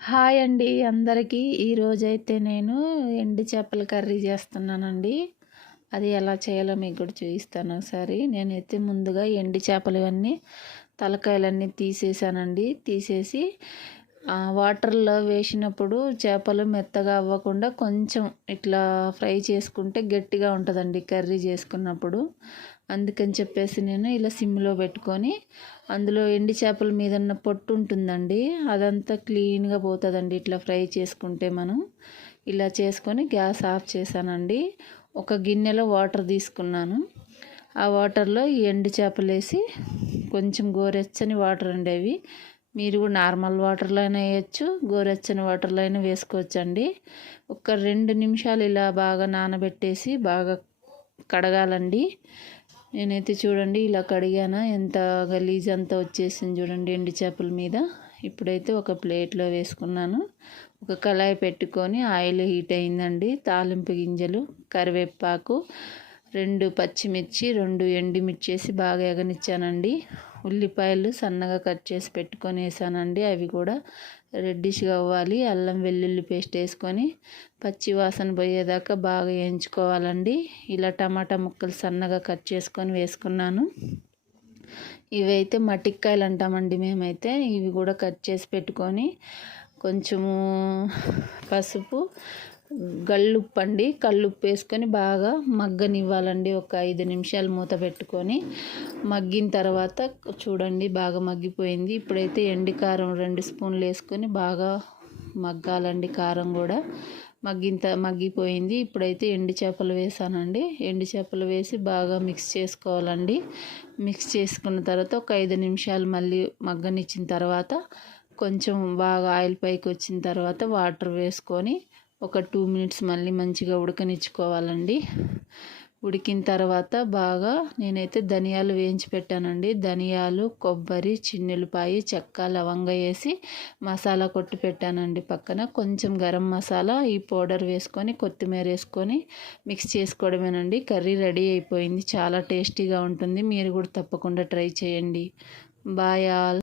Hi అండి అందరికీ. ఈరోజైతే నేను ఎండు చేపల కర్రీ చేస్తున్నానండి. అది ఎలా చేయాలో మీకు కూడా చూపిస్తాను ఒకసారి. నేనైతే ముందుగా ఎండు చేపలు ఇవన్నీ తలకాయలన్నీ తీసేసానండి. తీసేసి వాటర్లో వేసినప్పుడు చేపలు మెత్తగా అవ్వకుండా కొంచెం ఇట్లా ఫ్రై చేసుకుంటే గట్టిగా ఉంటుందండి కర్రీ చేసుకున్నప్పుడు. అందుకని చెప్పేసి నేను ఇలా సిమ్లో పెట్టుకొని అందులో ఎండి చేపల మీద ఉన్న పొట్టు ఉంటుందండి, అదంతా క్లీన్గా పోతుందండి ఇట్లా ఫ్రై చేసుకుంటే. మనం ఇలా చేసుకొని గ్యాస్ ఆఫ్ చేశానండి. ఒక గిన్నెలో వాటర్ తీసుకున్నాను. ఆ వాటర్లో ఈ ఎండు చేపలు వేసి కొంచెం గోరెచ్చని వాటర్ అండి అవి. మీరు కూడా నార్మల్ వాటర్లో అయినా వేయచ్చు, గోరెచ్చని వాటర్లో అయినా వేసుకోవచ్చండి. ఒక 2 నిమిషాలు ఇలా బాగా నానబెట్టేసి బాగా కడగాలండి. నేనైతే చూడండి ఇలా కడిగానా, ఎంత గలీజ్ అంతా వచ్చేసింది చూడండి ఎండు చేపల మీద. ఇప్పుడైతే ఒక ప్లేట్లో వేసుకున్నాను. ఒక కళాయి పెట్టుకొని ఆయిల్ హీట్ అయిందండి. తాలింపు గింజలు, కరివేపాకు, 2 పచ్చిమిర్చి, 2 ఎండుమిర్చి వేసి బాగా ఎగనిచ్చానండి. ఉల్లిపాయలు సన్నగా కట్ చేసి పెట్టుకొని వేసానండి. అవి కూడా రెడ్డిష్గా అవ్వాలి. అల్లం వెల్లుల్లి పేస్ట్ వేసుకొని పచ్చి వాసన పోయేదాకా బాగా వేయించుకోవాలండి. ఇలా టమాటా ముక్కలు సన్నగా కట్ చేసుకొని వేసుకున్నాను. ఇవైతే మటిక్కాయలు అంటామండి మేమైతే. ఇవి కూడా కట్ చేసి పెట్టుకొని కొంచెము పసుపు, గల్లుప్పు అండి, కల్లుప్పు వేసుకొని బాగా మగ్గనివ్వాలండి. ఒక 5 నిమిషాలు మూత పెట్టుకొని మగ్గిన తర్వాత చూడండి బాగా మగ్గిపోయింది. ఇప్పుడైతే ఎండి కారం 2 స్పూన్లు వేసుకొని బాగా మగ్గాలండి. కారం కూడా మగ్గిపోయింది. ఇప్పుడైతే ఎండు చేపలు వేసానండి. ఎండు చేపలు వేసి బాగా మిక్స్ చేసుకోవాలండి. మిక్స్ చేసుకున్న తర్వాత ఒక 5 నిమిషాలు మళ్ళీ మగ్గనిచ్చిన తర్వాత కొంచెం బాగా ఆయిల్ పైకి వచ్చిన తర్వాత వాటర్ వేసుకొని ఒక 2 మినిట్స్ మళ్ళీ మంచిగా ఉడకనిచ్చుకోవాలండి. ఉడికిన తర్వాత బాగా నేనైతే ధనియాలు వేయించి పెట్టానండి. ధనియాలు, కొబ్బరి, చిన్నులపాయ, చెక్క, లవంగ వేసి మసాలా కొట్టి పెట్టానండి. పక్కన కొంచెం గరం మసాలా, ఈ పౌడర్ వేసుకొని కొత్తిమీర వేసుకొని మిక్స్ చేసుకోవడమేనండి. కర్రీ రెడీ అయిపోయింది. చాలా టేస్టీగా ఉంటుంది. మీరు కూడా తప్పకుండా ట్రై చేయండి. Bye all.